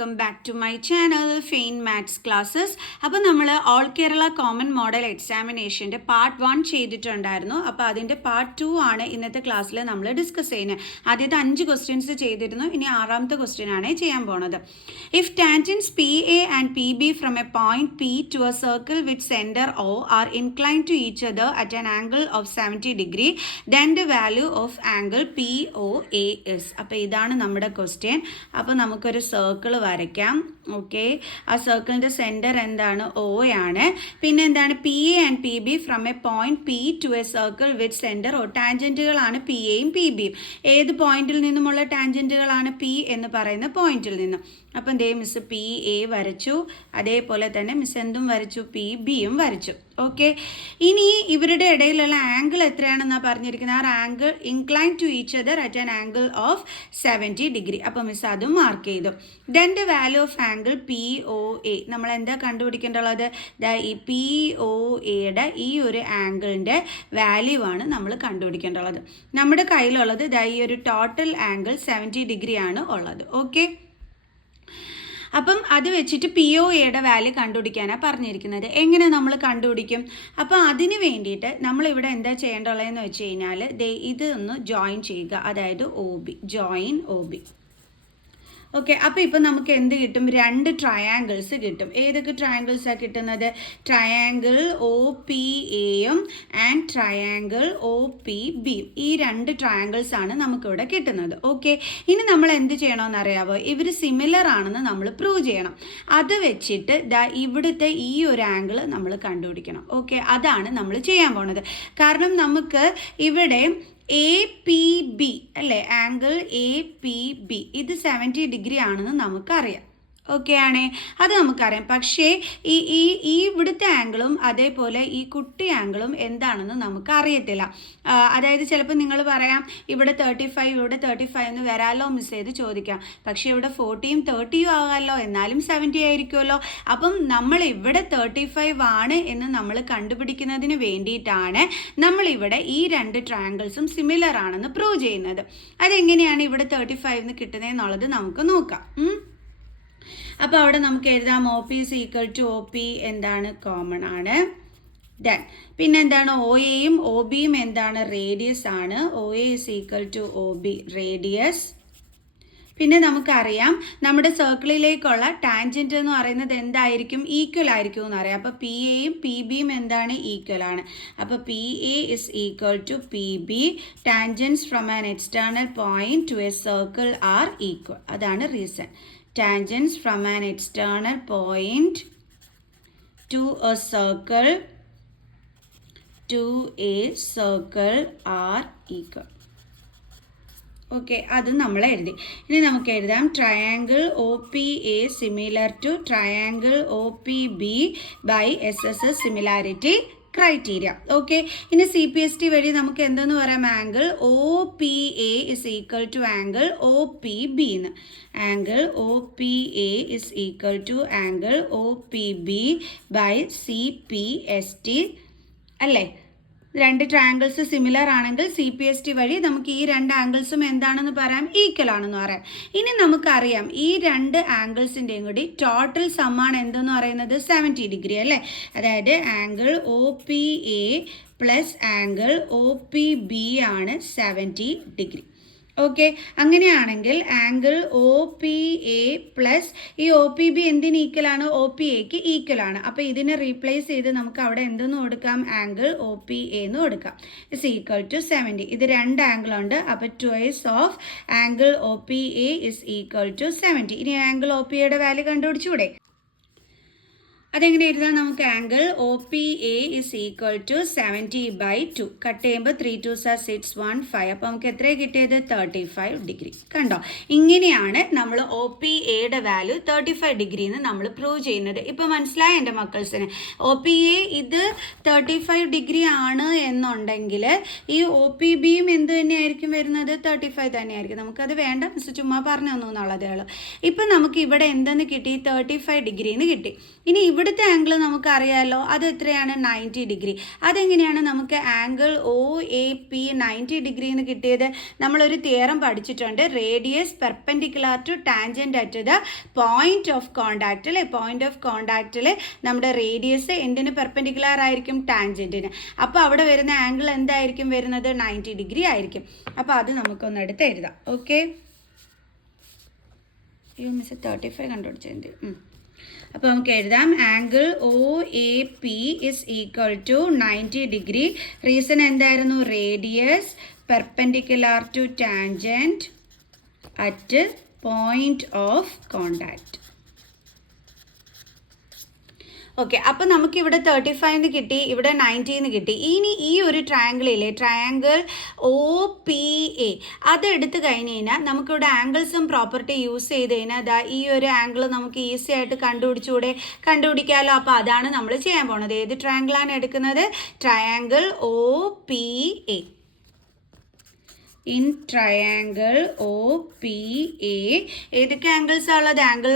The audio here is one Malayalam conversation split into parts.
Welcome back to my channel fine maths classes. അപ്പോൾ നമ്മൾ ഓൾ കേരള കോമൺ മോഡൽ എക്സാമിനേഷൻ്റെ പാർട്ട് 1 ചെയ്തിട്ടുണ്ടായിരുന്നു. അപ്പോൾ അതിൻ്റെ പാർട്ട് 2 ആണ് ഇന്നത്തെ ക്ലാസ്സിൽ നമ്മൾ ഡിസ്കസ് ചെയ്യുന്നത്. ആദ്യത്തെ 5 ക്വസ്റ്റ്യൻസ് ചെയ്തിരുന്നു, ഇനി 6ാമത്തെ ക്വസ്റ്റ്യൻ ആണ് ചെയ്യാൻ പോണത്. If tangents P A and P B from a point P to a circle with centre O are inclined to each other at an angle of 70 degree then the value of angle P O A is. അപ്പോൾ ഇതാണ് നമ്മുടെ ക്വസ്റ്റ്യൻ. അപ്പോൾ നമുക്കൊരു സർക്കിൾ വരയ്ക്കാം. ഓക്കെ, ആ സർക്കിളിൻ്റെ സെൻറ്റർ എന്താണ്? ഒ ആണ്. പിന്നെ എന്താണ്? P A and P B from a point P to a circle with centre O. ടാൻജൻറ്റുകളാണ് പി എയും പി ബിയും. ഏത് പോയിന്റിൽ നിന്നുമുള്ള ടാൻജൻറ്റുകളാണ്? പി എന്ന് പറയുന്ന പോയിന്റിൽ നിന്നും. അപ്പം ദേ മിസ് പി എ വരച്ചു, അതേപോലെ തന്നെ മിസ് എന്തും വരച്ചു? പി ബിയും വരച്ചു. ഓക്കെ, ഇനി ഇവരുടെ ഇടയിലുള്ള ആംഗിൾ എത്രയാണെന്നാണ് പറഞ്ഞിരിക്കുന്നത്? ആ angle inclined to each other at an angle of 70 degree. അപ്പോൾ മിസ് അതും മാർക്ക് ചെയ്തു. Then the value of angle P O A. നമ്മൾ എന്താ കണ്ടുപിടിക്കേണ്ടുള്ളത്? ഈ പി ഒ എയുടെ ഈ ഒരു ആംഗിളിൻ്റെ വാല്യൂ ആണ് നമ്മൾ കണ്ടുപിടിക്കേണ്ടുള്ളത്. നമ്മുടെ കയ്യിലുള്ളത് ഈ ഒരു ടോട്ടൽ ആംഗിൾ 70 ഡിഗ്രി ആണ് ഉള്ളത്. ഓക്കെ, അപ്പം അത് വെച്ചിട്ട് പി ഒ എയുടെ വാല്യൂ കണ്ടുപിടിക്കാനാണ് പറഞ്ഞിരിക്കുന്നത്. എങ്ങനെ നമ്മൾ കണ്ടുപിടിക്കും? അപ്പോൾ അതിന് വേണ്ടിയിട്ട് നമ്മളിവിടെ എന്താ ചെയ്യേണ്ടതെന്ന് വെച്ച് കഴിഞ്ഞാൽ ഇത് ഒന്ന് ജോയിൻ ചെയ്യുക, അതായത് O B, join O B. Okay, അപ്പോൾ ഇപ്പോൾ നമുക്ക് എന്ത് കിട്ടും? 2 ട്രയാങ്കിൾസ് കിട്ടും. ഏതൊക്കെ ട്രയാങ്കിൾസാണ് കിട്ടുന്നത്? ട്രയാങ്കിൾ ഒ പി എയും ആൻഡ് ട്രയാങ്കിൾ ഒ പി ബിയും. ഈ 2 ട്രയാങ്കിൾസ് ആണ് നമുക്കിവിടെ കിട്ടുന്നത്. ഓക്കെ, ഇനി നമ്മൾ എന്ത് ചെയ്യണമെന്ന് അറിയാമോ? ഇവർ സിമിലർ ആണെന്ന് നമ്മൾ പ്രൂവ് ചെയ്യണം. അത് വെച്ചിട്ട് ഇവിടുത്തെ ഈ ഒരു ആംഗിൾ നമ്മൾ കണ്ടുപിടിക്കണം. ഓക്കെ, അതാണ് നമ്മൾ ചെയ്യാൻ പോണത്. കാരണം നമുക്ക് ഇവിടെ എ പി ബി അല്ലേ, ആംഗിൾ എ പി ബി ഇത് 70 ഡിഗ്രി ആണെന്ന് നമുക്കറിയാം. ഓക്കെ ആണേ, അത് നമുക്കറിയാം. പക്ഷേ ഈ ഇവിടുത്തെ ആംഗിളും അതേപോലെ ഈ കുട്ടി ആംഗിളും എന്താണെന്ന് നമുക്ക് അറിയത്തില്ല. അതായത് ചിലപ്പോൾ നിങ്ങൾ പറയാം ഇവിടെ 35 ഇവിടെ 35 എന്ന് വരാമല്ലോ മിസ് ചെയ്ത് ചോദിക്കാം. പക്ഷേ ഇവിടെ 40യും 30യും ആകാമല്ലോ, എന്നാലും 70 ആയിരിക്കുമല്ലോ. അപ്പം നമ്മൾ ഇവിടെ 35 ആണ് എന്ന് നമ്മൾ കണ്ടുപിടിക്കുന്നതിന് വേണ്ടിയിട്ടാണ് നമ്മളിവിടെ ഈ 2 ട്രയാങ്കിൾസും സിമിലർ ആണെന്ന് പ്രൂവ് ചെയ്യുന്നത്. അതെങ്ങനെയാണ് ഇവിടെ 35 എന്ന് കിട്ടുന്നതെന്നുള്ളത് നമുക്ക് നോക്കാം. അപ്പോൾ അവിടെ നമുക്ക് എഴുതാം O P is equal to O P എന്താണ്? കോമൺ ആണ്. ദെൻ പിന്നെ എന്താണ്? ഒ എയും ഒ ബിയും എന്താണ്? റേഡിയസ് ആണ്. O A is equal to O B radius. പിന്നെ നമുക്കറിയാം നമ്മുടെ സർക്കിളിലേക്കുള്ള ടാൻജൻറ്റ് എന്ന് പറയുന്നത് എന്തായിരിക്കും? ഈക്വൽ ആയിരിക്കും എന്ന് അറിയാം. അപ്പോൾ പി എയും പി ബിയും എന്താണ്? ഈക്വൽ ആണ്. അപ്പോൾ P A is equal to P B. Tangents from an external point to a circle are equal. അതാണ് reason. Tangents from an external point to a circle are equal. Okay, അത് നമ്മൾ എഴുതി. ഇനി നമുക്ക് എഴുതാം triangle O P A similar to triangle O P B by S S S similarity criteria. Okay, ഇനി സി പി എസ് ടി വഴി നമുക്ക് എന്തെന്ന് പറയാം? Angle O P A is equal to angle O P B എന്ന്. Angle O P A is equal to angle O P B by C P S T അല്ലേ? 2 ട്രയാങ്കിൾസ് സിമിലർ ആണെങ്കിൽ സി പി എസ് ടി വഴി നമുക്ക് ഈ 2 ആംഗിൾസും എന്താണെന്ന് പറയാം? ഈക്വൽ ആണെന്ന് പറയാം. ഇനി നമുക്കറിയാം ഈ 2 ആംഗിൾസിൻ്റെയും കൂടി ടോട്ടൽ സമ്മാണ് എന്തെന്ന് പറയുന്നത്? 70 ഡിഗ്രി അല്ലേ? അതായത് angle O P A plus angle O P B ആണ് 70 ഡിഗ്രി. ഓക്കെ, അങ്ങനെയാണെങ്കിൽ angle O P A plus ഈ ഒ പി ബി എന്തിന് ഈക്വലാണ്? ഒ പി എക്ക് ഈക്വൽ ആണ്. അപ്പോൾ ഇതിനെ റീപ്ലേസ് ചെയ്ത് നമുക്ക് അവിടെ എന്തെന്ന് കൊടുക്കാം? ആംഗിൾ ഒ പി എ എന്ന് കൊടുക്കാം. Is equal to 70. ഇത് 2 ആംഗിൾ ഉണ്ട്. അപ്പോൾ twice of angle O P A is equal to 70. ഇനി ആംഗിൾ ഒ പി എയുടെ വാല്യൂ കണ്ടുപിടിച്ചുകൂടെ? അതെങ്ങനെ എഴുതാം? നമുക്ക് angle O P A is equal to 70 by 2. Cut ചെയ്യുമ്പോൾ 3 2s are 6 1 5. അപ്പോൾ നമുക്ക് എത്രയാണ് കിട്ടിയത്? 35 ഡിഗ്രി. കണ്ടോ, ഇങ്ങനെയാണ് നമ്മൾ ഒ പി എയുടെ വാല്യൂ 35 ഡിഗ്രി എന്ന് നമ്മൾ പ്രൂവ് ചെയ്യുന്നത്. ഇപ്പോൾ മനസ്സിലായി എൻ്റെ മക്കൾസിന്? ഒ പി എ ഇത് 35 ഡിഗ്രി ആണ് എന്നുണ്ടെങ്കിൽ ഈ ഒ പി ബിയും എന്ത് തന്നെയായിരിക്കും വരുന്നത്? 35 തന്നെയായിരിക്കും. നമുക്കത് വേണ്ട, മിസ് ചുമ്മാ പറഞ്ഞു തന്നു എന്നുള്ളതേ ഉള്ളൂ. ഇപ്പം നമുക്ക് ഇവിടെ എന്തെന്ന് കിട്ടി? 35 ഡിഗ്രി എന്ന് കിട്ടി. ഇനി ഇവിടുത്തെ ആംഗിൾ നമുക്കറിയാമല്ലോ, അത് എത്രയാണ്? 90 ഡിഗ്രി. അതെങ്ങനെയാണ് നമുക്ക് ആംഗിൾ OAP 90 ഡിഗ്രി എന്ന് കിട്ടിയത്? നമ്മളൊരു തിയറം പഠിച്ചിട്ടുണ്ട്, radius perpendicular to tangent at the point of contact അല്ലേ. പോയിന്റ് ഓഫ് കോണ്ടാക്റ്റിൽ നമ്മുടെ റേഡിയസ് എന്തിന് പെർപെൻഡിക്കുലർ ആയിരിക്കും? ടാൻജൻറ്റിന്. അപ്പോൾ അവിടെ വരുന്ന ആംഗിൾ എന്തായിരിക്കും വരുന്നത്? 90 ഡിഗ്രി ആയിരിക്കും. അപ്പോൾ അത് നമുക്കൊന്നെടുത്ത് എഴുതാം. ഓക്കെ, മിസ് 35 കണ്ടുപിടിച്ചതിൻ്റെ. അപ്പോൾ നമുക്ക് എഴുതാം angle OAP is equal to 90 degree. Reason എന്തായിരുന്നു? Radius perpendicular to tangent at point of contact. Okay, അപ്പോൾ നമുക്കിവിടെ 35 കിട്ടി, ഇവിടെ 90 കിട്ടി. ഇനി ഈ ഒരു ട്രയാങ്കിളിലെ ട്രയാങ്കിൾ OPA അതെടുത്ത് കഴിഞ്ഞ് കഴിഞ്ഞാൽ നമുക്കിവിടെ ആംഗിൾസും പ്രോപ്പർട്ടി യൂസ് ചെയ്ത് കഴിഞ്ഞാൽ ഈ ഒരു ആംഗിൾ നമുക്ക് ഈസി ആയിട്ട് കണ്ടുപിടിക്കാമല്ലോ. അപ്പോൾ അതാണ് നമ്മൾ ചെയ്യാൻ പോണത്. ഏത് ട്രയാങ്കിളാണ് എടുക്കുന്നത്? Triangle OPA. In triangle OPA ഏതൊക്കെ ആംഗിൾസാണ് ഉള്ളത്? ആംഗിൾ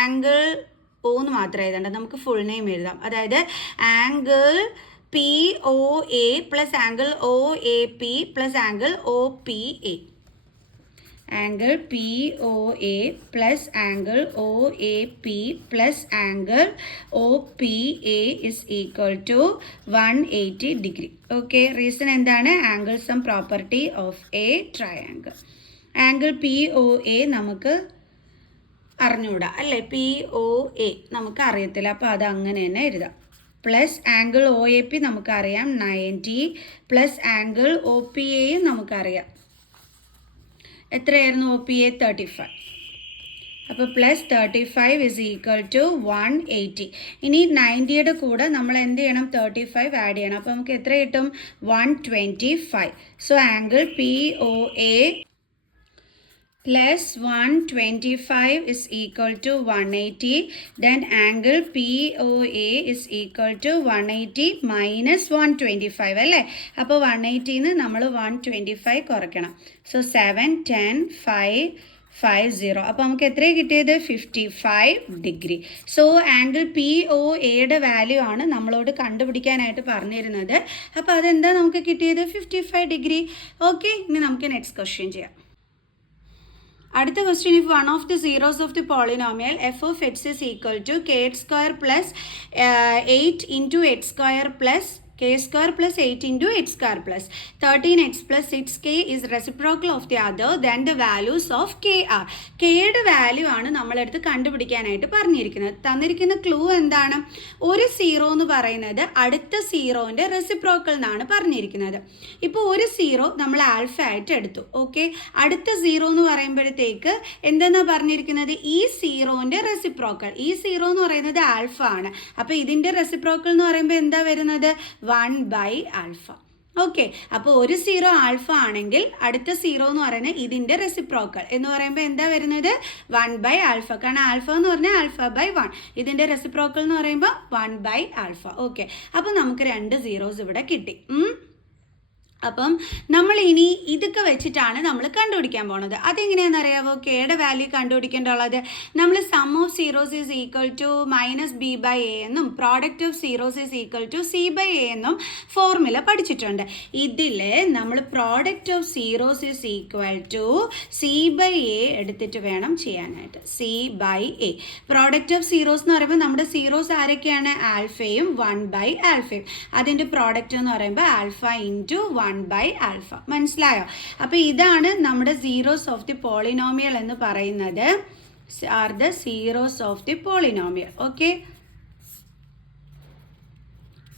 ആംഗിൾ എന്ന് മാത്രം എഴുതണ്ട, നമുക്ക് ഫുൾ നെയിം എഴുതാം. അതായത് angle POA plus angle OAP plus angle OPA. Angle POA plus angle OAP plus angle OPA is equal to 180 degree. Okay, reason എന്താണ്? Angle sum property of a triangle. Angle POA നമുക്ക് അറിഞ്ഞൂടാ അല്ലേ, POA നമുക്ക് അറിയത്തില്ല, അപ്പോൾ അത് അങ്ങനെ തന്നെ എഴുതാം. പ്ലസ് ആംഗിൾ OAP നമുക്കറിയാം 90 പ്ലസ് ആംഗിൾ OPAയും നമുക്കറിയാം. എത്രയായിരുന്നു OPA? 35. അപ്പോൾ പ്ലസ് 35 ഇസ് ഈക്വൽ ടു 180. ഇനി 90യുടെ കൂടെ നമ്മൾ എന്ത് ചെയ്യണം? 35 ആഡ് ചെയ്യണം. അപ്പോൾ നമുക്ക് എത്ര കിട്ടും? 125. So angle POA plus 125 is equal to 180. Then angle POA is equal to 180 minus 125 അല്ലേ. അപ്പോൾ 180 നമ്മൾ 125 കുറയ്ക്കണം. സോ 7 10 5 50. അപ്പോൾ നമുക്ക് എത്രയാണ് കിട്ടിയത്? 55 ഡിഗ്രി. സോ ആംഗിൾ POAയുടെ വാല്യൂ ആണ് നമ്മളോട് കണ്ടുപിടിക്കാനായിട്ട് പറഞ്ഞിരുന്നത്. അപ്പോൾ അതെന്താ നമുക്ക് കിട്ടിയത്? 55 ഡിഗ്രി. ഓക്കെ, ഇനി നമുക്ക് നെക്സ്റ്റ് ക്വസ്റ്റ്യൻ ചെയ്യാം. അടുത്ത question, if one of the zeros of the polynomial f of x is equal to kx square plus 8 into x square plus k square plus 8 into x square plus 13x plus 6k is reciprocal of the other, then the values of k are. കെയുടെ വാല്യൂ ആണ് നമ്മളെടുത്ത് കണ്ടുപിടിക്കാനായിട്ട് പറഞ്ഞിരിക്കുന്നത്. തന്നിരിക്കുന്ന ക്ലൂ എന്താണ്? ഒരു സീറോ എന്ന് പറയുന്നത് അടുത്ത സീറോൻ്റെ റെസിപ്രോക്കൽ എന്നാണ് പറഞ്ഞിരിക്കുന്നത്. ഇപ്പോൾ ഒരു സീറോ നമ്മൾ ആൽഫ ആയിട്ട് എടുത്തു. ഓക്കെ, അടുത്ത സീറോ എന്ന് പറയുമ്പോഴത്തേക്ക് എന്തെന്നാണ് പറഞ്ഞിരിക്കുന്നത്? ഈ സീറോൻ്റെ റെസിപ്രോക്കൽ. ഈ സീറോ എന്ന് പറയുന്നത് ആൽഫ ആണ്. അപ്പോൾ ഇതിൻ്റെ റെസിപ്രോക്കൽ എന്ന് പറയുമ്പോൾ എന്താ വരുന്നത്? 1/α. ഓക്കെ, അപ്പോൾ ഒരു സീറോ ആൽഫ ആണെങ്കിൽ അടുത്ത സീറോ എന്ന് പറയുന്നത് ഇതിൻ്റെ റെസിപ്രോക്കൽ എന്ന് പറയുമ്പോൾ എന്താ വരുന്നത്? 1/α. കാരണം ആൽഫ എന്ന് പറഞ്ഞാൽ α/1. ഇതിൻ്റെ റെസിപ്രോക്കൽ എന്ന് പറയുമ്പോൾ 1/α. ഓക്കെ, അപ്പോൾ നമുക്ക് 2 സീറോസ് ഇവിടെ കിട്ടി. അപ്പം നമ്മൾ ഇനി ഇതൊക്കെ വെച്ചിട്ടാണ് നമ്മൾ കണ്ടുപിടിക്കാൻ പോണത്. അതെങ്ങനെയാണെന്ന് അറിയാമോ? കെയുടെ വാല്യൂ കണ്ടുപിടിക്കേണ്ടുള്ളത് നമ്മൾ sum of zeros is equal to -b/a എന്നും product of zeros is equal to c/a എന്നും ഫോർമുല പഠിച്ചിട്ടുണ്ട്. ഇതിൽ നമ്മൾ product of zeros is equal to c/a എടുത്തിട്ട് വേണം ചെയ്യാനായിട്ട്. c/a പ്രോഡക്റ്റ് ഓഫ് സീറോസ് എന്ന് പറയുമ്പോൾ നമ്മുടെ സീറോസ് ആരൊക്കെയാണ്? ആൽഫയും 1/α. അതിൻ്റെ പ്രോഡക്റ്റ് എന്ന് പറയുമ്പോൾ ആൽഫ ഇൻറ്റു 1/α. മനസ്സിലായോ? അപ്പോൾ ഇതാണ് നമ്മുടെ സീറോസ് ഓഫ് ദി പോളിനോമിയൽ എന്ന് പറയുന്നത്. Are the zeros of the polynomial. Okay,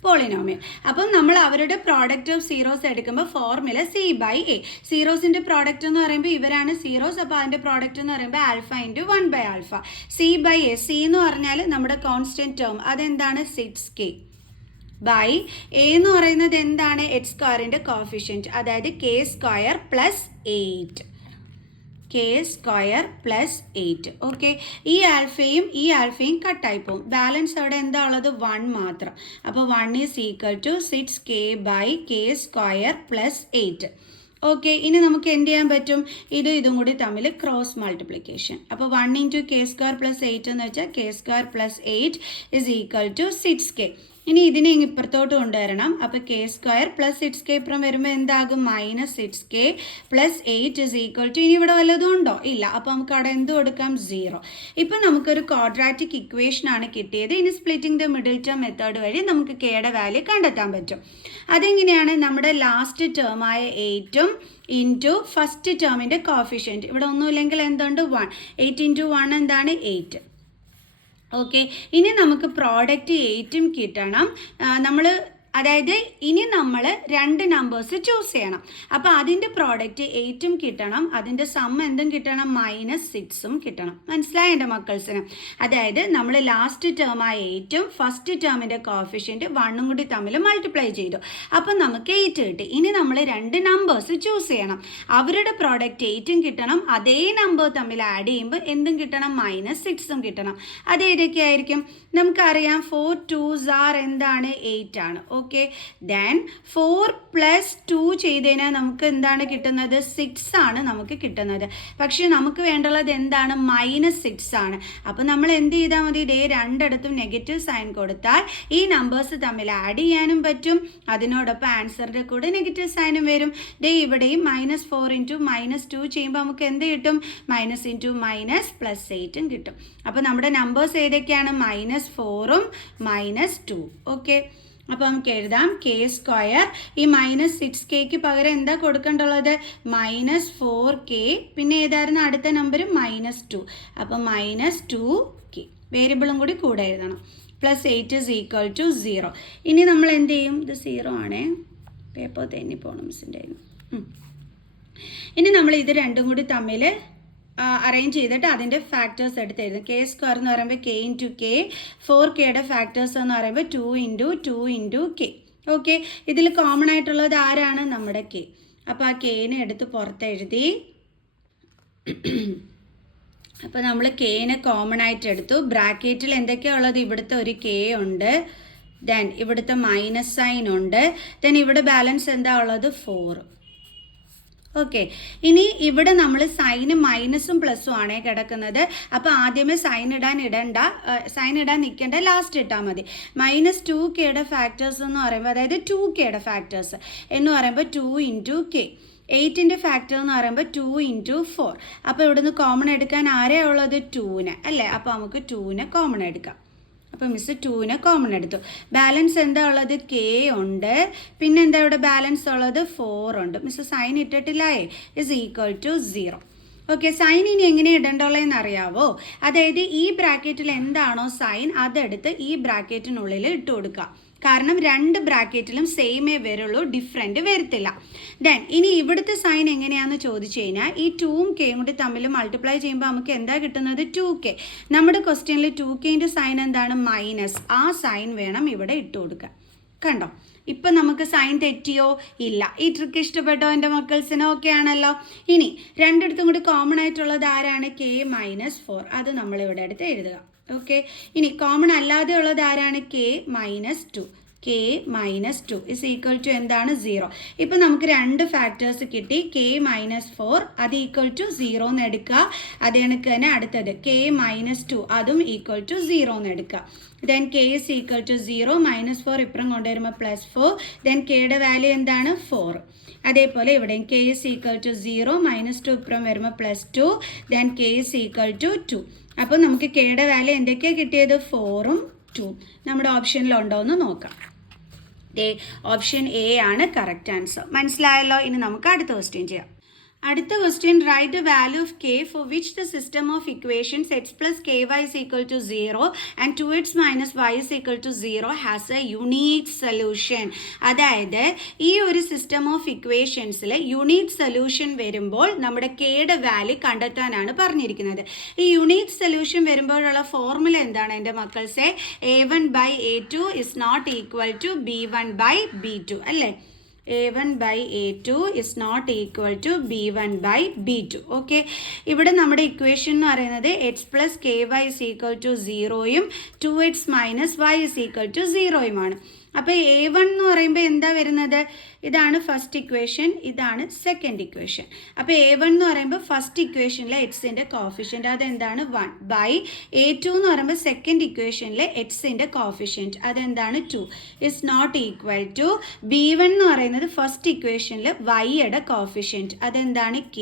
polynomial. അപ്പം നമ്മൾ അവരുടെ പ്രോഡക്റ്റ് ഓഫ് സീറോസ് എടുക്കുമ്പോൾ ഫോർമുല c/a. സീറോസിൻ്റെ പ്രോഡക്റ്റ് എന്ന് പറയുമ്പോൾ ഇവരാണ് സീറോസ്. അപ്പോൾ അതിൻ്റെ പ്രോഡക്റ്റ് എന്ന് പറയുമ്പോൾ ആൽഫ ഇൻറ്റു 1/α. c/a, c എന്ന് പറഞ്ഞാൽ നമ്മുടെ കോൺസ്റ്റൻറ്റ് ടേം, അതെന്താണ്? 6k ബൈ എ എന്ന് പറയുന്നത് എന്താണ്? എക്സ് സ്ക്വയറിൻ്റെ കോഫിഷ്യൻറ്റ്, അതായത് K square plus 8. K square plus 8. Okay, ഈ ആൽഫയും കട്ടായി പോകും. ബാലൻസ് അവിടെ എന്താ ഉള്ളത്? 1 മാത്രം. അപ്പോൾ 1 is equal to 6k by K square plus 8. Okay, ഇനി നമുക്ക് എന്ത് ചെയ്യാൻ പറ്റും? ഇതും കൂടി തമ്മിൽ ക്രോസ് മൾട്ടിപ്ലിക്കേഷൻ. അപ്പോൾ 1 × k² + 8 എന്ന് വെച്ചാൽ k² + 8 = 6k. ഇനി ഇതിനെ ഇപ്പുറത്തോട്ട് കൊണ്ടുവരണം. അപ്പോൾ k² + 6k ഇപ്പുറം വരുമ്പോൾ എന്താകും? -6k + 8 = ഇനി ഇവിടെ വല്ലതും ഉണ്ടോ? ഇല്ല. അപ്പോൾ നമുക്ക് അവിടെ എന്ത് കൊടുക്കാം? 0. ഇപ്പം നമുക്കൊരു ക്വാഡ്രാറ്റിക് ഇക്വേഷൻ ആണ് കിട്ടിയത്. ഇനി splitting the middle term method വഴി നമുക്ക് കെയുടെ വാല്യൂ കണ്ടെത്താൻ പറ്റും. അതെങ്ങനെയാണ്? നമ്മുടെ ലാസ്റ്റ് ടേമായ 8ഉം ഇൻറ്റു ഫസ്റ്റ് ടേമിൻ്റെ കോഫിഷ്യൻറ്റ്. ഇവിടെ ഒന്നുമില്ലെങ്കിൽ എന്തുണ്ട്? 1. 8 × 1 എന്താണ്? 8. ഓക്കെ, ഇനി നമുക്ക് പ്രോഡക്റ്റ് 8ഉം കിട്ടണം. അതായത് ഇനി നമ്മൾ 2 നമ്പേഴ്സ് ചൂസ് ചെയ്യണം. അപ്പോൾ അതിൻ്റെ പ്രോഡക്റ്റ് 8ഉം കിട്ടണം, അതിൻ്റെ സം എന്തും കിട്ടണം? -6ഉം കിട്ടണം. മനസ്സിലായ എൻ്റെ മക്കൾസിന്? അതായത് നമ്മൾ ലാസ്റ്റ് ടേമായ 8ഉം ഫസ്റ്റ് ടേമിൻ്റെ കോഫിഷ്യൻറ്റ് 1ഉം കൂടി തമ്മിൽ മൾട്ടിപ്ലൈ ചെയ്തു. അപ്പം നമുക്ക് 8 കിട്ടി. ഇനി നമ്മൾ 2 നമ്പേഴ്സ് ചൂസ് ചെയ്യണം. അവരുടെ പ്രോഡക്റ്റ് 8ഉം കിട്ടണം, അതേ നമ്പർ തമ്മിൽ ആഡ് ചെയ്യുമ്പോൾ എന്തും കിട്ടണം? -6ഉം കിട്ടണം. അത് ഏതൊക്കെയായിരിക്കും? നമുക്കറിയാം 4 2s are എന്താണ്? 8 ആണ്. ഓക്കെ, ദെൻ 4 + 2 ചെയ്തതിനാൽ നമുക്ക് എന്താണ് കിട്ടുന്നത്? 6 ആണ് നമുക്ക് കിട്ടുന്നത്. പക്ഷേ നമുക്ക് വേണ്ടുള്ളത് എന്താണ്? -6 ആണ്. അപ്പോൾ നമ്മൾ എന്ത് ചെയ്താൽ മതി? ഇതേ രണ്ടിടത്തും നെഗറ്റീവ് സൈൻ കൊടുത്താൽ ഈ നമ്പേഴ്സ് തമ്മിൽ ആഡ് ചെയ്യാനും പറ്റും, അതിനോടൊപ്പം ആൻസറിൻ്റെ കൂടെ നെഗറ്റീവ് സൈനും വരും. ദേ ഇവിടെയും -4 × -2 ചെയ്യുമ്പോൾ നമുക്ക് എന്ത് കിട്ടും? -× -+8ഉം കിട്ടും. അപ്പോൾ നമ്മുടെ നമ്പേഴ്സ് ഏതൊക്കെയാണ്? -4ഉം -2. ഓക്കെ, അപ്പോൾ നമുക്ക് എഴുതാം k². ഈ -6kക്ക് പകരം എന്താ കൊടുക്കേണ്ടുള്ളത്? -4k. പിന്നെ ഏതായിരുന്നു അടുത്ത നമ്പർ? -2. അപ്പോൾ -2k വേരിയബിളും കൂടി കൂടെ എഴുതണം. +8 = 0. ഇനി നമ്മൾ എന്ത് ചെയ്യും? ഇത് 0 ആണേ, പേപ്പർ തെന്നിപ്പോണം മിസ്സിൻ്റെ. ഇനി നമ്മൾ ഇത് രണ്ടും കൂടി തമ്മിൽ അറേഞ്ച് ചെയ്തിട്ട് അതിൻ്റെ ഫാക്ടേഴ്സ് എടുത്ത് എഴുതും. k² എന്ന് പറയുമ്പോൾ k × k, 4kയുടെ ഫാക്ടേഴ്സ് എന്ന് പറയുമ്പോൾ 2 × 2 × k. ഓക്കെ, ഇതിൽ കോമൺ ആയിട്ടുള്ളത് ആരാണ്? നമ്മുടെ k. അപ്പോൾ ആ kനെ എടുത്ത് പുറത്തെഴുതി. അപ്പോൾ നമ്മൾ kനെ കോമൺ ആയിട്ട് എടുത്തു. ബ്രാക്കറ്റിൽ എന്തൊക്കെയാണ് ഉള്ളത്? ഇവിടുത്തെ ഒരു k ഉണ്ട്, ദെൻ ഇവിടുത്തെ മൈനസ് സൈൻ ഉണ്ട്, ദെൻ ഇവിടെ ബാലൻസ് എന്താ ഉള്ളത്? 4. ഓക്കെ, ഇനി ഇവിടെ നമ്മൾ സൈന് മൈനസും പ്ലസും ആണേ കിടക്കുന്നത്. അപ്പോൾ ആദ്യമേ സൈൻ ഇടാൻ നിൽക്കേണ്ട, ലാസ്റ്റ് ഇട്ടാൽ മതി. -2kയുടെ ഫാക്ടേഴ്സ് എന്ന് പറയുമ്പോൾ, അതായത് 2kയുടെ ഫാക്ടേഴ്സ് എന്ന് പറയുമ്പോൾ 2 × k. 8ൻ്റെ ഫാക്ടർ എന്ന് പറയുമ്പോൾ 2 × 4. അപ്പോൾ ഇവിടുന്ന് കോമൺ എടുക്കാൻ ആരെയാ ഉള്ളത്? 2നെ അല്ലേ? അപ്പോൾ നമുക്ക് 2നെ കോമൺ എടുക്കാം. അപ്പോൾ മിസ് 2നെ കോമൺ എടുത്തു. ബാലൻസ് എന്താ ഉള്ളത്? k ഉണ്ട്, പിന്നെ എന്താ ഇവിടെ ബാലൻസ് ഉള്ളത്? 4 ഉണ്ട്. മിസ് സൈൻ ഇട്ടിട്ടില്ലായേ, = 0. ഓക്കെ, സൈൻ ഇനി എങ്ങനെ ഇടേണ്ടുള്ളതെന്ന് അറിയാവോ? അതായത് ഈ ബ്രാക്കറ്റിൽ എന്താണോ സൈൻ അതെടുത്ത് ഈ ബ്രാക്കറ്റിനുള്ളിൽ ഇട്ട് കൊടുക്കുക. കാരണം 2 ബ്രാക്കറ്റിലും സെയിമേ വരുള്ളൂ, ഡിഫറെൻറ്റ് വരത്തില്ല. ദെൻ ഇനി ഇവിടുത്തെ സൈൻ എങ്ങനെയാണെന്ന് ചോദിച്ചു കഴിഞ്ഞാൽ ഈ 2ഉം kയും കൂടി തമ്മിൽ മൾട്ടിപ്ലൈ ചെയ്യുമ്പോൾ നമുക്ക് എന്താ കിട്ടുന്നത്? 2k. നമ്മുടെ ക്വസ്റ്റ്യനിൽ 2kൻ്റെ സൈൻ എന്താണ്? മൈനസ്. ആ സൈൻ വേണം ഇവിടെ ഇട്ട് കൊടുക്കുക. കണ്ടോ? ഇപ്പം നമുക്ക് സൈൻ തെറ്റിയോ? ഇല്ല. ഈ ട്രിക്ക് ഇഷ്ടപ്പെട്ടോ എൻ്റെ മക്കൾസിന്? ഓക്കെ ആണല്ലോ. ഇനി രണ്ടിടത്തും കൂടി കോമൺ ആയിട്ടുള്ളത് ആരാണ്? k - 4. അത് നമ്മളിവിടെ എടുത്ത് എഴുതുക. ഓക്കെ, ഇനി കോമൺ അല്ലാതെ ഉള്ളത് ആരാണ്? k - 2. k - 2 = എന്താണ്? 0. ഇപ്പം നമുക്ക് 2 ഫാക്ടേഴ്സ് കിട്ടി. k - 4 അത് = 0 എന്ന് എടുക്കുക. അതേ കണക്ക് തന്നെ അടുത്തത് k - 2 അതും = 0 എന്ന് എടുക്കുക. ദെൻ k = 0, -4 ഇപ്പുറം കൊണ്ടുവരുമ്പോൾ +4, ദെൻ kയുടെ വാല്യൂ എന്താണ്? 4. അതേപോലെ ഇവിടെയും k = 0, -2 ഇപ്പുറം വരുമ്പോൾ +2, ദെൻ k = 2. അപ്പോൾ നമുക്ക് kയുടെ വാല്യൂ എന്തൊക്കെയാണ് കിട്ടിയത്? 4ഉം 2ഉം. നമ്മുടെ ഓപ്ഷനിലുണ്ടോ എന്ന് നോക്കാം. ഓപ്ഷൻ എ ആണ് കറക്റ്റ് ആൻസർ. മനസ്സിലായല്ലോ? ഇനി നമുക്ക് അടുത്ത ക്വസ്റ്റ്യൻ ചെയ്യാം. അടുത്ത question, right the value of k for which the system of equations x + ky = 0 and 2x - y = 0 has a unique solution. അതായത് ഈ ഒരു സിസ്റ്റം ഓഫ് ഇക്വേഷൻസിൽ യുണീക്ക് സൊല്യൂഷൻ വരുമ്പോൾ നമ്മുടെ kയുടെ വാല്യൂ കണ്ടെത്താനാണ് പറഞ്ഞിരിക്കുന്നത്. ഈ യുണീക്ക് സൊല്യൂഷൻ വരുമ്പോഴുള്ള ഫോർമുല എന്താണ് എൻ്റെ മക്കൾസെ? a1/a2 is not equal to b1/b2 അല്ലേ? a1/a2 is not equal to b1/b2. Okay, ഇവിടെ നമ്മുടെ ഇക്വേഷൻ എന്ന് പറയുന്നത് x + ky = 0യും 2x - y = 0യുമാണ്. അപ്പോൾ A1 എന്ന് പറയുമ്പോൾ എന്താ വരുന്നത്? ഇതാണ് ഫസ്റ്റ് ഇക്വേഷൻ, ഇതാണ് സെക്കൻഡ് ഇക്വേഷൻ. അപ്പോൾ A1 എന്ന് പറയുമ്പോൾ ഫസ്റ്റ് ഇക്വേഷനിലെ എക്സിൻ്റെ കോഫിഷ്യൻറ്റ് അതെന്താണ് 1 ബൈ A2 എന്ന് പറയുമ്പോൾ സെക്കൻഡ് ഇക്വേഷനിലെ എക്സിൻ്റെ കോഫിഷ്യൻറ്റ് അതെന്താണ് 2 is not equal to B1 എന്ന് പറയുന്നത് ഫസ്റ്റ് ഇക്വേഷനിൽ വൈയുടെ കോഫിഷ്യൻറ്റ് അതെന്താണ് K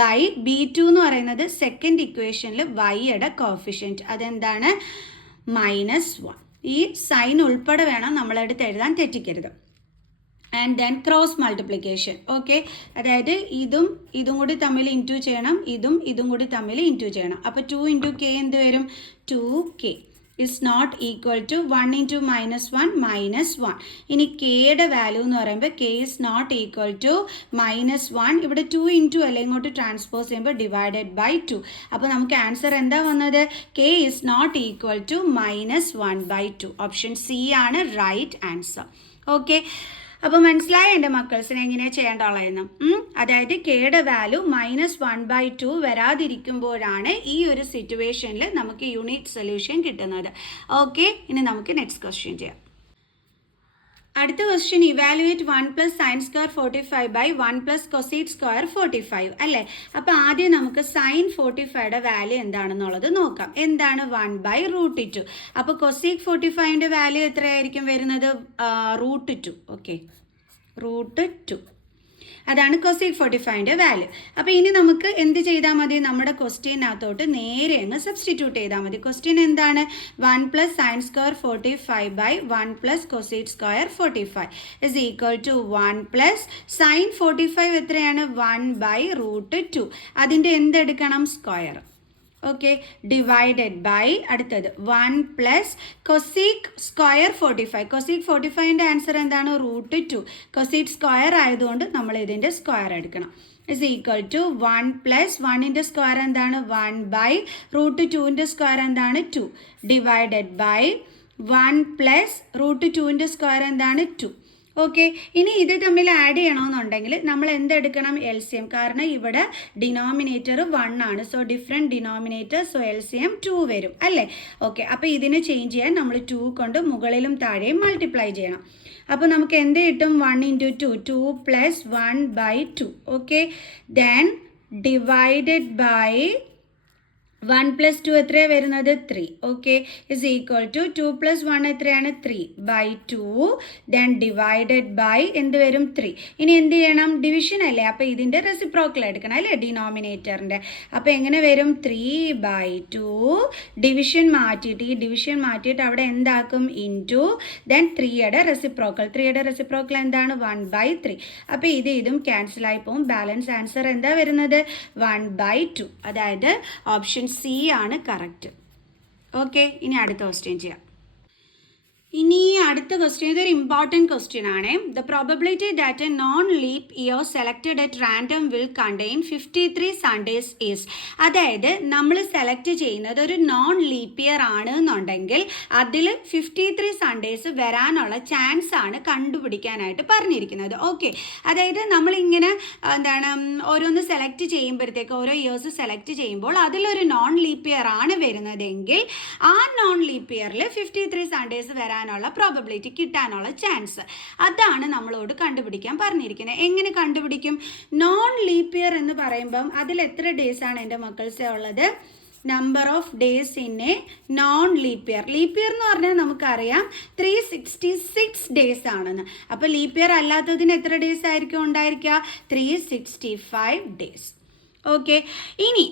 ബൈ B2 എന്ന് പറയുന്നത് സെക്കൻഡ് ഇക്വേഷനിൽ വൈയുടെ കോഫിഷ്യൻറ്റ് അതെന്താണ് -1. ഈ സൈൻ ഉൾപ്പെടെ വേണം നമ്മളെടുത്ത് എഴുതാൻ, തെറ്റിക്കരുത്. And then cross multiplication. Okay, അതായത് ഇതും കൂടി തമ്മിൽ ഇൻറ്റു ചെയ്യണം, ഇതും കൂടി തമ്മിൽ ഇൻറ്റു ചെയ്യണം. അപ്പോൾ 2 ഇൻറ്റു K എന്ത് വരും? 2K is not equal to 1 into -1 -1. ഇനി കെയുടെ വാല്യൂ എന്ന് പറയുമ്പോൾ K is not equal to -1. ഇവിടെ 2 ഇൻറ്റു അല്ലെ ഇങ്ങോട്ട് ട്രാൻസ്പോസ് ചെയ്യുമ്പോൾ ഡിവൈഡഡ് ബൈ 2. അപ്പോൾ നമുക്ക് ആൻസർ എന്താ വന്നത്? K is not equal to -1/2. Option C ആണ് റൈറ്റ് ആൻസർ. ഓക്കെ, അപ്പോൾ മനസ്സിലായ എൻ്റെ മക്കൾസിനെ എങ്ങനെയാണ് ചെയ്യേണ്ടതെന്ന്? അതായത് കെയുടെ വാല്യൂ -1/2 വരാതിരിക്കുമ്പോഴാണ് ഈ ഒരു സിറ്റുവേഷനിൽ നമുക്ക് യൂണിറ്റ് സൊല്യൂഷൻ കിട്ടുന്നത്. ഓക്കെ, ഇനി നമുക്ക് നെക്സ്റ്റ് ക്വസ്റ്റ്യൻ ചെയ്യാം. അടുത്ത ക്വസ്റ്റ്യൻ, ഇവാലുവേറ്റ് 1 + sin² 45/1 + cos² 45 അല്ലേ? അപ്പോൾ ആദ്യം നമുക്ക് sin 45യുടെ വാല്യൂ എന്താണെന്നുള്ളത് നോക്കാം. എന്താണ്? 1/√2. അപ്പോൾ cosec 45ൻ്റെ വാല്യൂ എത്രയായിരിക്കും വരുന്നത്? √2. ഓക്കെ, √2 അതാണ് cosec 45ൻ്റെ വാല്യൂ. അപ്പോൾ ഇനി നമുക്ക് എന്ത് ചെയ്താൽ മതി? നമ്മുടെ ക്വസ്റ്റ്യനകത്തോട്ട് നേരെ അങ്ങ് സബ്സ്റ്റിറ്റ്യൂട്ട് ചെയ്താൽ മതി. ക്വസ്റ്റ്യൻ എന്താണ്? 1 + sin² 45/1 + cosec² 45 is equal to 1 + sin 45 എത്രയാണ്? 1/√2. അതിൻ്റെ എന്തെടുക്കണം? സ്ക്വയർ. ഓക്കെ, ഡിവൈഡഡ് ബൈ അടുത്തത് 1 + cosec² 45. cosec 45ൻ്റെ ആൻസർ എന്താണ്? √2. cosec സ്ക്വയർ ആയതുകൊണ്ട് നമ്മൾ ഇതിൻ്റെ സ്ക്വയർ എടുക്കണം. ഇസ് ഈക്വൽ ടു 1 + 1ൻ്റെ സ്ക്വയർ എന്താണ്? 1/√2ൻ്റെ സ്ക്വയർ എന്താണ്? 2 ഡിവൈഡഡ് ബൈ 1 + √2ൻ്റെ സ്ക്വയർ എന്താണ്? 2. ഓക്കെ, ഇനി ഇത് തമ്മിൽ ആഡ് ചെയ്യണമെന്നുണ്ടെങ്കിൽ നമ്മൾ എന്തെടുക്കണം? LCM. കാരണം ഇവിടെ ഡിനോമിനേറ്റർ 1 ആണ്. So different denominator, so LCM 2 വരും അല്ലേ? ഓക്കെ, അപ്പോൾ ഇതിനെ ചേഞ്ച് ചെയ്യാൻ നമ്മൾ 2 കൊണ്ട് മുകളിലും താഴെയും മൾട്ടിപ്ലൈ ചെയ്യണം. അപ്പോൾ നമുക്ക് എന്ത് കിട്ടും? 1 × 2 2 + 1/2. ഓക്കെ, ദെൻ ഡിവൈഡഡ് ബൈ 1 + 2 എത്രയാണ് വരുന്നത്? 3. ഓക്കെ, ഇസ് ഈക്വൽ ടു 2 + 1 എത്രയാണ്? 3/2. ദെൻ ഡിവൈഡഡ് ബൈ എന്ത് വരും? 3. ഇനി എന്ത് ചെയ്യണം? ഡിവിഷൻ അല്ലേ? അപ്പോൾ ഇതിൻ്റെ റെസിപ്രോക്കൽ എടുക്കണം അല്ലേ? ഡിനോമിനേറ്ററിൻ്റെ. അപ്പോൾ എങ്ങനെ വരും? 3/2. ഡിവിഷൻ മാറ്റിയിട്ട് ഈ ഡിവിഷൻ മാറ്റിയിട്ട് അവിടെ എന്താക്കും? ഇൻറ്റു ദെൻ 3യുടെ റെസിപ്രോക്കൽ. 3യുടെ റെസിപ്രോക്കൽ എന്താണ്? 1/3. അപ്പോൾ ഇതും ക്യാൻസലായി പോകും. ബാലൻസ് ആൻസർ എന്താ വരുന്നത്? 1/2. അതായത് ഓപ്ഷൻ സി ആണ് കറക്റ്റ്. ഓക്കെ, ഇനി അടുത്ത ക്വസ്റ്റ്യൻ ചെയ്യാം. ഇനി അടുത്ത ക്വസ്റ്റ്യൻ ഇതൊരു ഇമ്പോർട്ടൻറ്റ് ക്വസ്റ്റ്യൻ ആണ്. The probability that A non leap year selected at random will contain 53 Sundays is. അതായത് നമ്മൾ സെലക്ട് ചെയ്യുന്നത് ഒരു നോൺ ലീപ്പ് ഇയർ ആണ് എന്നുണ്ടെങ്കിൽ അതിൽ 53 സൺഡേസ് വരാനുള്ള ചാൻസ് ആണ് കണ്ടുപിടിക്കാനായിട്ട് പറഞ്ഞിരിക്കുന്നത്. ഓക്കെ, അതായത് നമ്മളിങ്ങനെ എന്താണ് ഓരോന്ന് സെലക്ട് ചെയ്യുമ്പോഴത്തേക്ക് ഓരോ ഇയേഴ്സ് സെലക്ട് ചെയ്യുമ്പോൾ അതിലൊരു നോൺ ലീപ്പ് ഇയർ ആണ് വരുന്നതെങ്കിൽ ആ നോൺ ലീപ്പ് ഇയറിൽ 53 സൺഡേസ് വരാനുള്ള പ്രോബബിലിറ്റി കിട്ടാനുള്ള ചാൻസ് അതാണ് നമ്മളോട് കണ്ടുപിടിക്കാൻ പറഞ്ഞിരിക്കുന്നത്. എങ്ങനെ കണ്ടുപിടിക്കും? നോൺ ലീപ്പ് ഇയർ എന്ന് പറയുമ്പം അതിൽ എത്ര ഡേയ്സ് ആണ് എൻ്റെ മക്കൾസെ ഉള്ളത്? Number of days in a non leap year. Leap year എന്ന് പറഞ്ഞാൽ നമുക്കറിയാം 366 ഡേയ്സ് ആണെന്ന്. അപ്പോൾ ലീപ്പ് ഇയർ അല്ലാത്തതിന് എത്ര ഡേയ്സ് ആയിരിക്കും ഉണ്ടായിരിക്കുക? 365 ഡേയ്സ്. ഓക്കെ, ഇനി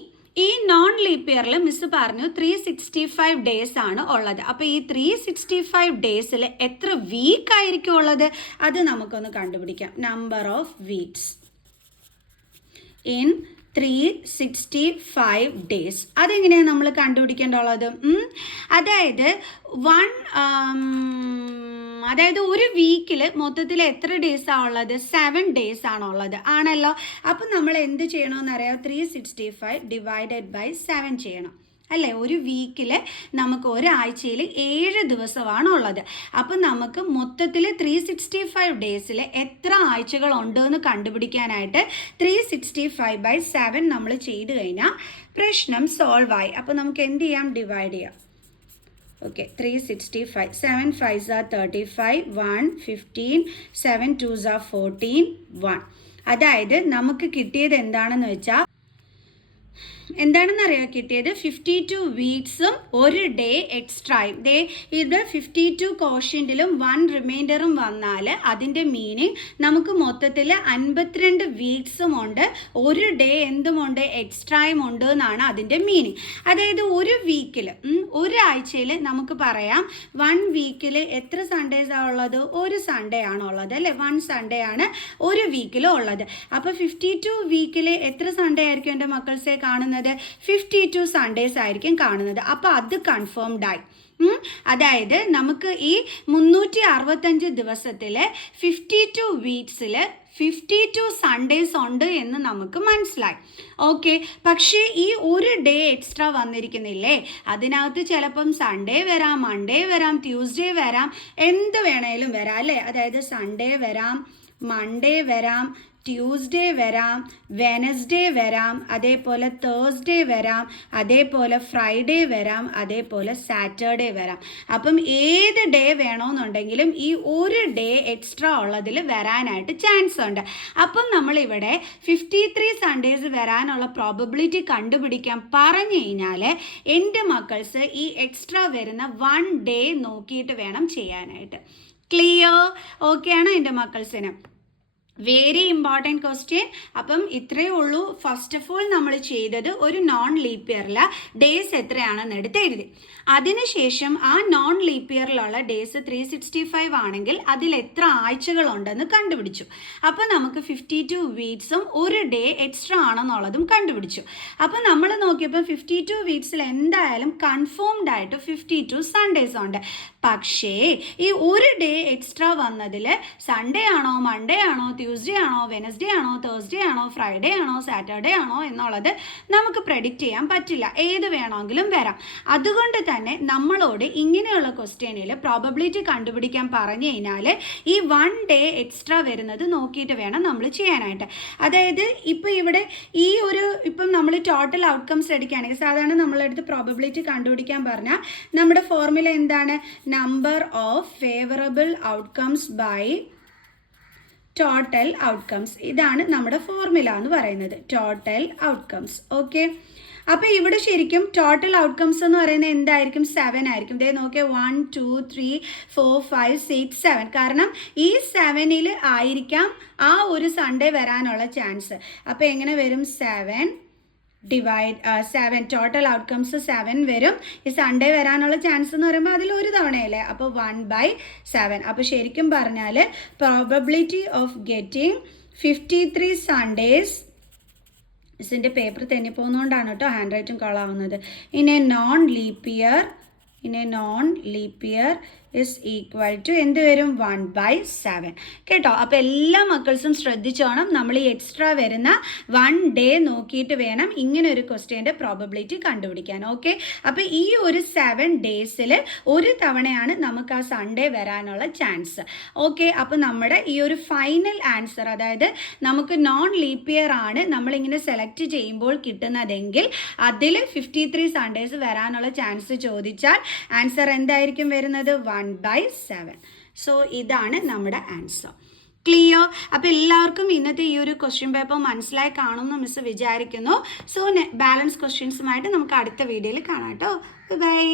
ഈ നോൺ ലീപ്പ് ഇയറിൽ മിസ് പറഞ്ഞു 365 ഡേയ്സ് ആണ് ഉള്ളത്. അപ്പോൾ ഈ 365 ഡേയ്സിൽ എത്ര വീക്ക് ആയിരിക്കും ഉള്ളത്? അത് നമുക്കൊന്ന് കണ്ടുപിടിക്കാം. Number of weeks in 365 days. അതെങ്ങനെയാണ് നമ്മൾ കണ്ടുപിടിക്കേണ്ടുള്ളത്? അതായത് ഒരു വീക്കിൽ മൊത്തത്തിൽ എത്ര ഡേയ്സാണ് ഉള്ളത്? 7 ഡേയ്സ് ആണുള്ളത് ആണല്ലോ. അപ്പം നമ്മൾ എന്ത് ചെയ്യണമെന്നറിയാം? 365 ഡിവൈഡഡ് ബൈ 7 ചെയ്യണം അല്ലേ? ഒരു വീക്കിൽ നമുക്ക് ഒരാഴ്ചയിൽ 7 ദിവസമാണ് ഉള്ളത്. അപ്പം നമുക്ക് മൊത്തത്തിൽ 365 ഡേയ്സിൽ എത്ര ആഴ്ചകളുണ്ട് എന്ന് കണ്ടുപിടിക്കാനായിട്ട് 365/7 നമ്മൾ ചെയ്ത് കഴിഞ്ഞാൽ പ്രശ്നം സോൾവ് ആയി. അപ്പോൾ നമുക്ക് എന്ത് ചെയ്യാം? ഡിവൈഡ് ചെയ്യാം. Okay 365 7 5s are 35 1 15 7 2s are 14 1. അതായത് നമുക്ക് കിട്ടിയത് എന്താണെന്ന് വെച്ചാൽ എന്താണെന്നറിയാം കിട്ടിയത് 52 വീക്സും ഒരു ഡേ എക്സ്ട്രായും. ഇത് 52 കോഷ്യൻറ്റിലും 1 റിമൈൻഡറും വന്നാൽ അതിൻ്റെ മീനിങ് നമുക്ക് മൊത്തത്തിൽ 52 വീക്സും ഉണ്ട്, ഒരു ഡേ എന്തുമുണ്ട് എക്സ്ട്രായും ഉണ്ട് എന്നാണ് അതിൻ്റെ മീനിങ്. അതായത് ഒരു വീക്കിൽ ഒരാഴ്ചയിൽ നമുക്ക് പറയാം 1 വീക്കിൽ എത്ര സൺഡേസാണ് ഉള്ളത്? ഒരു സൺഡേ ആണുള്ളത് അല്ലേ? 1 സൺഡേ ആണ് ഒരു വീക്കിൽ ഉള്ളത്. അപ്പോൾ 52 വീക്കിൽ എത്ര സൺഡേ ആയിരിക്കും എൻ്റെ മക്കൾസെ കാണുന്നത്? 52 സൺഡേസ് ആയിരിക്കും കാണുന്നത്. അപ്പോൾ അത് കൺഫേംഡ് ആയി. അതായത് നമുക്ക് ഈ 365 ദിവസത്തിൽ 52 വീക്സിൽ 52 സൺഡേസ് ഉണ്ട് എന്ന് നമുക്ക് മനസ്സിലായി. ഓക്കെ, പക്ഷേ ഈ ഒരു ഡേ എക്സ്ട്രാ വന്നിരിക്കുന്നില്ലേ, അതിനകത്ത് ചിലപ്പം സൺഡേ വരാം, മൺഡേ വരാം, ട്യൂസ്ഡേ വരാം, എന്ത് വേണേലും വരാം അല്ലേ? അതായത് സൺഡേ വരാം, മൺഡേ വരാം, ട്യൂസ്ഡേ വരാം, വെനസ്ഡേ വരാം, അതേപോലെ തേഴ്സ്ഡേ വരാം, അതേപോലെ ഫ്രൈഡേ വരാം, അതേപോലെ സാറ്റർഡേ വരാം. അപ്പം ഏത് ഡേ വേണമെന്നുണ്ടെങ്കിലും ഈ ഒരു ഡേ എക്സ്ട്രാ ഉള്ളതിൽ വരാനായിട്ട് ചാൻസ് ഉണ്ട്. അപ്പം നമ്മളിവിടെ 53 സൺഡേസ് വരാനുള്ള പ്രോബബിലിറ്റി കണ്ടുപിടിക്കാൻ പറഞ്ഞു കഴിഞ്ഞാൽ എൻ്റെ മക്കൾസ് ഈ എക്സ്ട്രാ വരുന്ന 1 ഡേ നോക്കിയിട്ട് വേണം ചെയ്യാനായിട്ട്. ക്ലിയർ? ഓക്കെ ആണോ എൻ്റെ മക്കൾസിന്? Very important question. അപ്പം ഇത്രയേ ഉള്ളൂ. ഫസ്റ്റ് ഓഫ് ഓൾ നമ്മൾ ചെയ്തത് ഒരു നോൺ ലീപ്പ് ഇയറിൽ ഡേയ്സ് എത്രയാണെന്ന് എടുത്ത് എഴുതി. അതിനുശേഷം ആ നോൺ ലീപ്പ് ഇയറിലുള്ള ഡേയ്സ് 365 ആണെങ്കിൽ അതിൽ എത്ര ആഴ്ചകളുണ്ടെന്ന് കണ്ടുപിടിച്ചു. അപ്പോൾ നമുക്ക് 52 വീക്സും ഒരു ഡേ എക്സ്ട്രാ ആണെന്നുള്ളതും കണ്ടുപിടിച്ചു. അപ്പോൾ നമ്മൾ നോക്കിയപ്പോൾ 52 വീക്സിൽ എന്തായാലും കൺഫേംഡ് ആയിട്ട് 52 സൺഡേസ് ഉണ്ട്. പക്ഷേ ഈ ഒരു ഡേ എക്സ്ട്രാ വന്നതിൽ സൺഡേ ആണോ, മൺഡേ ആണോ, ട്യൂസ്ഡേ ആണോ, വെനസ്ഡേ ആണോ, തേഴ്സ്ഡേ ആണോ, ഫ്രൈഡേ ആണോ, സാറ്റർഡേ ആണോ എന്നുള്ളത് നമുക്ക് പ്രെഡിക്റ്റ് ചെയ്യാൻ പറ്റില്ല. ഏത് വേണമെങ്കിലും വരാം. അതുകൊണ്ട് തന്നെ നമ്മളോട് ഇങ്ങനെയുള്ള ക്വസ്റ്റ്യനിൽ പ്രോബബിലിറ്റി കണ്ടുപിടിക്കാൻ പറഞ്ഞു കഴിഞ്ഞാൽ ഈ 1 ഡേ എക്സ്ട്രാ വരുന്നത് നോക്കിയിട്ട് വേണം നമ്മൾ ചെയ്യാനായിട്ട്. അതായത് ഇപ്പോൾ ഇവിടെ ഈ ഇപ്പം നമ്മൾ ടോട്ടൽ ഔട്ട്കംസ് എടുക്കുകയാണെങ്കിൽ സാധാരണ നമ്മളെടുത്ത് പ്രോബബിലിറ്റി കണ്ടുപിടിക്കാൻ പറഞ്ഞാൽ നമ്മുടെ ഫോർമുല എന്താണ്? Number of favourable outcomes by total outcomes. ഇതാണ് നമ്മുടെ ഫോർമുല എന്ന് പറയുന്നത്, ടോട്ടൽ ഔട്ട്കംസ്. ഓക്കെ, അപ്പോൾ ഇവിടെ ശരിക്കും ടോട്ടൽ ഔട്ട്കംസ് എന്ന് പറയുന്നത് എന്തായിരിക്കും? 7 ആയിരിക്കും. ഇതേ നോക്കിയ 1 2 3 4 5 6 7. കാരണം ഈ 7ൽ ആയിരിക്കാം ആ ഒരു സൺഡേ വരാനുള്ള ചാൻസ്. അപ്പോൾ എങ്ങനെ വരും? 7 ടോട്ടൽ ഔട്ട്കംസ് 7 വരും. ഈ സൺഡേ വരാനുള്ള ചാൻസ് എന്ന് പറയുമ്പോൾ അതിൽ ഒരു തവണയല്ലേ, അപ്പോൾ 1/7. അപ്പോൾ ശരിക്കും പറഞ്ഞാൽ പ്രോബബിലിറ്റി ഓഫ് ഗെറ്റിംഗ് 53 സൺഡേസ്, ഇതിൻ്റെ പേപ്പർ തെന്നിപ്പോകുന്നതുകൊണ്ടാണ് കേട്ടോ ഹാൻഡ് റൈറ്റിംഗ് കോളാവുന്നത്. In a non leap year is equal to എന്ത് വരും? 1/7. കേട്ടോ? അപ്പോൾ എല്ലാ മക്കൾസും ശ്രദ്ധിച്ചോണം. നമ്മൾ ഈ എക്സ്ട്രാ വരുന്ന 1 ഡേ നോക്കിയിട്ട് വേണം ഇങ്ങനെ ഒരു ക്വസ്റ്റ്യൻ്റെ പ്രോബബിലിറ്റി കണ്ടുപിടിക്കാൻ. ഓക്കെ, അപ്പോൾ ഈ ഒരു 7 ഡേയ്സിൽ ഒരു തവണയാണ് നമുക്ക് ആ സൺഡേ വരാനുള്ള ചാൻസ്. ഓക്കെ, അപ്പോൾ നമ്മുടെ ഈ ഒരു ഫൈനൽ ആൻസർ, അതായത് നമുക്ക് നോൺ ലീപ്പ് ഇയർ ആണ് നമ്മളിങ്ങനെ സെലക്ട് ചെയ്യുമ്പോൾ കിട്ടുന്നതെങ്കിൽ അതിൽ 53 സൺഡേസ് വരാനുള്ള ചാൻസ് ചോദിച്ചാൽ ആൻസർ എന്തായിരിക്കും വരുന്നത്? 1/7. സോ ഇതാണ് നമ്മുടെ ആൻസർ. ക്ലിയർ? അപ്പോൾ എല്ലാവർക്കും ഇന്നത്തെ ഈ ഒരു ക്വസ്റ്റ്യൻ പേപ്പർ മനസ്സിലായി കാണുമെന്ന് മിസ് വിചാരിക്കുന്നു. സോ ബാലൻസ് ക്വസ്റ്റ്യൻസുമായിട്ട് നമുക്ക് അടുത്ത വീഡിയോയിൽ കാണാം കേട്ടോ. ബൈ.